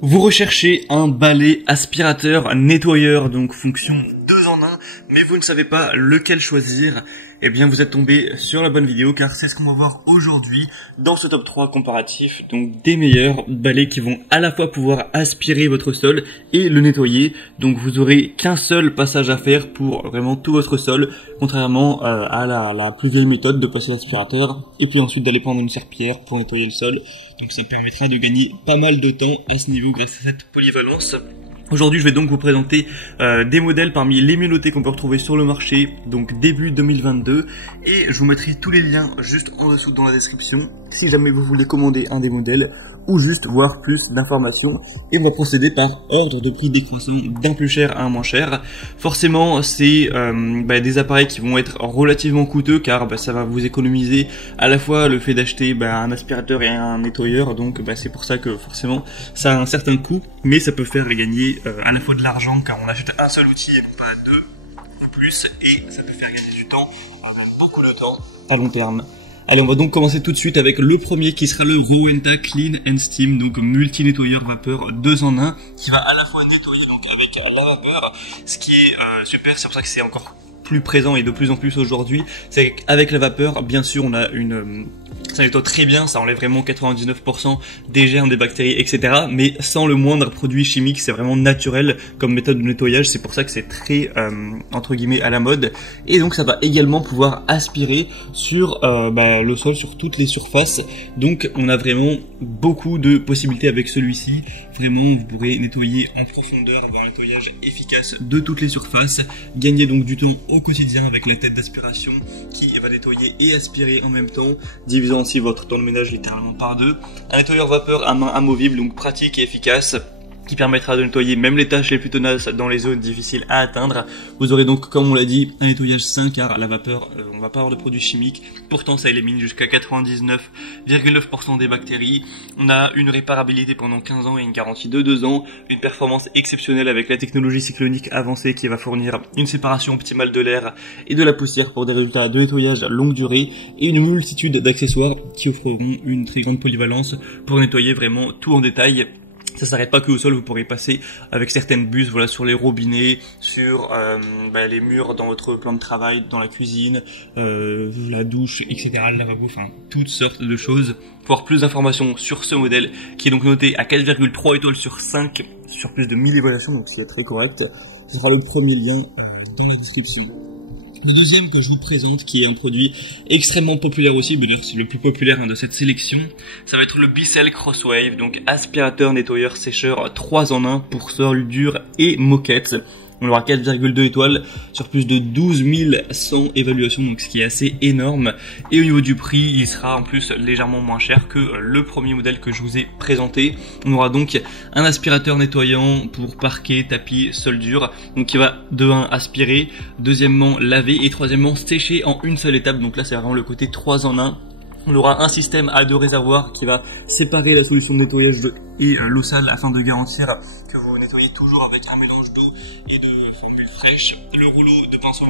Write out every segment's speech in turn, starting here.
Vous recherchez un balai aspirateur nettoyeur, donc fonction 2 en 1, mais vous ne savez pas lequel choisir. Eh bien vous êtes tombé sur la bonne vidéo, car c'est ce qu'on va voir aujourd'hui dans ce top 3 comparatif, donc des meilleurs balais qui vont à la fois pouvoir aspirer votre sol et le nettoyer. Donc vous aurez qu'un seul passage à faire pour vraiment tout votre sol, contrairement à la plus vieille méthode de passer l'aspirateur et puis ensuite d'aller prendre une serpillière pour nettoyer le sol. Donc ça permettra de gagner pas mal de temps à ce niveau grâce à cette polyvalence. Aujourd'hui, je vais donc vous présenter des modèles parmi les mieux notés qu'on peut retrouver sur le marché, donc début 2022, et je vous mettrai tous les liens juste en dessous dans la description si jamais vous voulez commander un des modèles ou juste voir plus d'informations. Et on va procéder par ordre de prix décroissant d'un plus cher à un moins cher. Forcément, c'est des appareils qui vont être relativement coûteux, car ça va vous économiser à la fois le fait d'acheter un aspirateur et un nettoyeur, donc c'est pour ça que forcément ça a un certain coût, mais ça peut faire gagner à la fois de l'argent, car on achète un seul outil et pas deux ou plus, et ça peut faire gagner du temps, beaucoup de temps à long terme. Allez, on va donc commencer tout de suite avec le premier qui sera le Rowenta Clean and Steam, donc multi-nettoyeur vapeur 2 en 1, qui va à la fois nettoyer donc avec la vapeur, ce qui est super, c'est pour ça que c'est encore plus présent et de plus en plus aujourd'hui. C'est qu'avec la vapeur, bien sûr, on a ça nettoie très bien, ça enlève vraiment 99% des germes, des bactéries, etc. Mais sans le moindre produit chimique, c'est vraiment naturel comme méthode de nettoyage. C'est pour ça que c'est très, entre guillemets, à la mode. Et donc ça va également pouvoir aspirer sur le sol, sur toutes les surfaces. Donc on a vraiment beaucoup de possibilités avec celui-ci. Vraiment, vous pourrez nettoyer en profondeur, avoir un nettoyage efficace de toutes les surfaces. Gagner donc du temps au quotidien avec la tête d'aspiration qui va nettoyer et aspirer en même temps, divisant ainsi votre temps de ménage littéralement par deux. Un nettoyeur vapeur à main amovible, donc pratique et efficace, qui permettra de nettoyer même les tâches les plus tenaces dans les zones difficiles à atteindre. Vous aurez donc, comme on l'a dit, un nettoyage sain, car la vapeur, on va pas avoir de produits chimiques. Pourtant, ça élimine jusqu'à 99,9% des bactéries. On a une réparabilité pendant 15 ans et une garantie de 2 ans. Une performance exceptionnelle avec la technologie cyclonique avancée qui va fournir une séparation optimale de l'air et de la poussière pour des résultats de nettoyage à longue durée. Et une multitude d'accessoires qui offreront une très grande polyvalence pour nettoyer vraiment tout en détail. Ça s'arrête pas que au sol, vous pourrez passer avec certaines buses, sur les robinets, sur les murs dans votre plan de travail, dans la cuisine, la douche, etc., le lavabo, enfin toutes sortes de choses. Pour avoir plus d'informations sur ce modèle, qui est donc noté à 4,3 étoiles sur 5, sur plus de 1000 évaluations, donc c'est très correct, ce sera le premier lien dans la description. Le deuxième que je vous présente, qui est un produit extrêmement populaire aussi, d'ailleurs c'est le plus populaire de cette sélection, ça va être le Bissell Crosswave, donc aspirateur, nettoyeur, sécheur 3 en 1 pour sol dur et moquette. On aura 4,2 étoiles sur plus de 12 100 évaluations, donc ce qui est assez énorme. Et au niveau du prix, il sera en plus légèrement moins cher que le premier modèle que je vous ai présenté. On aura donc un aspirateur nettoyant pour parquet, tapis, sol dur, donc qui va de 1 aspirer, deuxièmement laver et troisièmement sécher en une seule étape. Donc là c'est vraiment le côté 3 en 1. On aura un système à 2 réservoirs qui va séparer la solution de nettoyage et l'eau sale afin de garantir que vous nettoyez toujours avec un mélange d'eau et de formule fraîche. Le rouleau de pinceau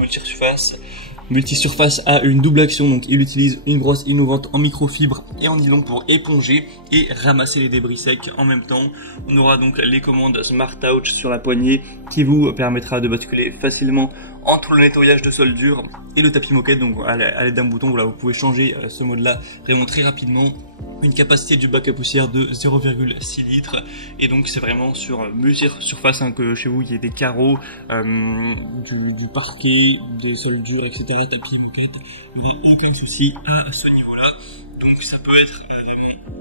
multisurface a une double action, donc il utilise une brosse innovante en microfibre et en nylon pour éponger et ramasser les débris secs en même temps. On aura donc les commandes Smart Touch sur la poignée qui vous permettra de basculer facilement entre le nettoyage de sol dur et le tapis moquette, donc à l'aide d'un bouton, vous pouvez changer ce mode là vraiment très rapidement. Une capacité du bac à poussière de 0,6 litres, et donc c'est vraiment sur mesure surface, que chez vous il y ait des carreaux, du parquet, des sols durs, etc., tapis moquette, il n'y a aucun souci à ce niveau là. Donc ça peut être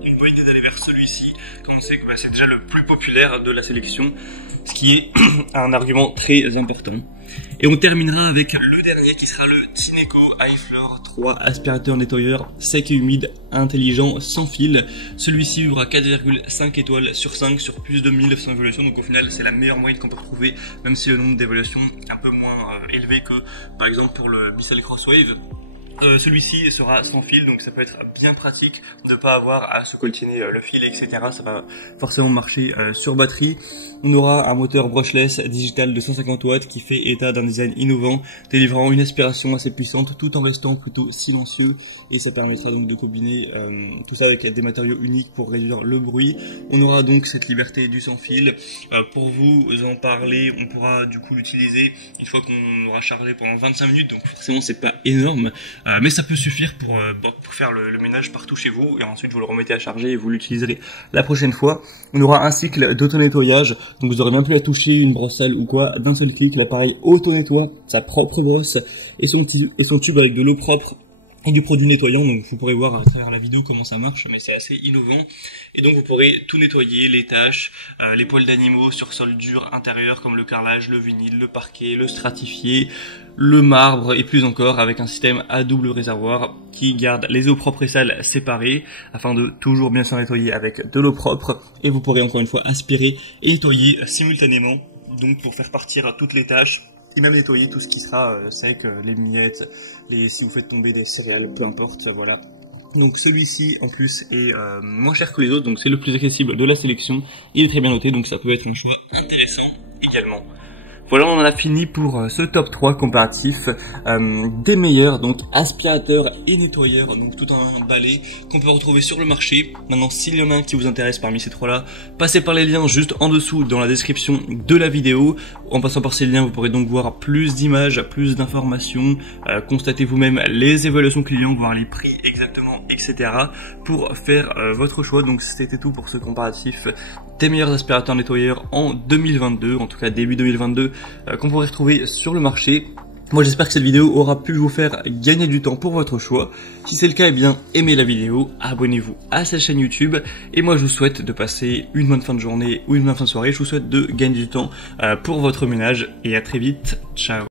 une bonne idée d'aller vers celui-ci, comme on sait que c'est déjà le plus populaire de la sélection, ce qui est un argument très important. Et on terminera avec le dernier qui sera le Tineco iFloor 3 aspirateur nettoyeur sec et humide intelligent sans fil. Celui-ci aura 4,5 étoiles sur 5 sur plus de 1900 évaluations, donc au final c'est la meilleure moyenne qu'on peut retrouver, même si le nombre d'évaluations est un peu moins élevé que par exemple pour le Bissell Crosswave. Celui-ci sera sans fil, donc ça peut être bien pratique de pas avoir à se coltiner le fil, etc. Ça va forcément marcher sur batterie. On aura un moteur brushless digital de 150 watts qui fait état d'un design innovant, délivrant une aspiration assez puissante tout en restant plutôt silencieux, et ça permettra donc de combiner tout ça avec des matériaux uniques pour réduire le bruit. On aura donc cette liberté du sans fil. Pour vous en parler, on pourra du coup l'utiliser une fois qu'on aura chargé pendant 25 minutes, donc forcément c'est pas énorme. Mais ça peut suffire pour faire le ménage partout chez vous, et ensuite vous le remettez à charger et vous l'utiliserez la prochaine fois. On aura un cycle d'auto-nettoyage, donc vous aurez même plus à toucher une brosse sale ou quoi, d'un seul clic, l'appareil auto-nettoie sa propre brosse et son tube avec de l'eau propre et du produit nettoyant. Donc vous pourrez voir à travers la vidéo comment ça marche, mais c'est assez innovant. Et donc vous pourrez tout nettoyer, les taches, les poils d'animaux sur sol dur intérieur comme le carrelage, le vinyle, le parquet, le stratifié, le marbre et plus encore, avec un système à double réservoir qui garde les eaux propres et sales séparées afin de toujours bien se nettoyer avec de l'eau propre. Et vous pourrez encore une fois aspirer et nettoyer simultanément, donc pour faire partir toutes les taches et même nettoyer tout ce qui sera sec, les miettes, si vous faites tomber des céréales, peu importe, voilà. Donc celui-ci en plus est moins cher que les autres, donc c'est le plus accessible de la sélection. Il est très bien noté, donc ça peut être un choix intéressant également. Voilà, on en a fini pour ce top 3 comparatif des meilleurs donc aspirateurs et nettoyeurs, donc tout un balai qu'on peut retrouver sur le marché. Maintenant, s'il y en a un qui vous intéresse parmi ces trois-là, passez par les liens juste en dessous dans la description de la vidéo. En passant par ces liens, vous pourrez donc voir plus d'images, plus d'informations, constater vous-même les évaluations clients, voir les prix exactement, etc. pour faire votre choix. Donc c'était tout pour ce comparatif des meilleurs aspirateurs nettoyeurs en 2022, en tout cas début 2022, qu'on pourrait retrouver sur le marché. Moi j'espère que cette vidéo aura pu vous faire gagner du temps pour votre choix. Si c'est le cas, eh bien aimez la vidéo, abonnez-vous à cette chaîne YouTube, et moi je vous souhaite de passer une bonne fin de journée ou une bonne fin de soirée. Je vous souhaite de gagner du temps pour votre ménage, et à très vite, ciao.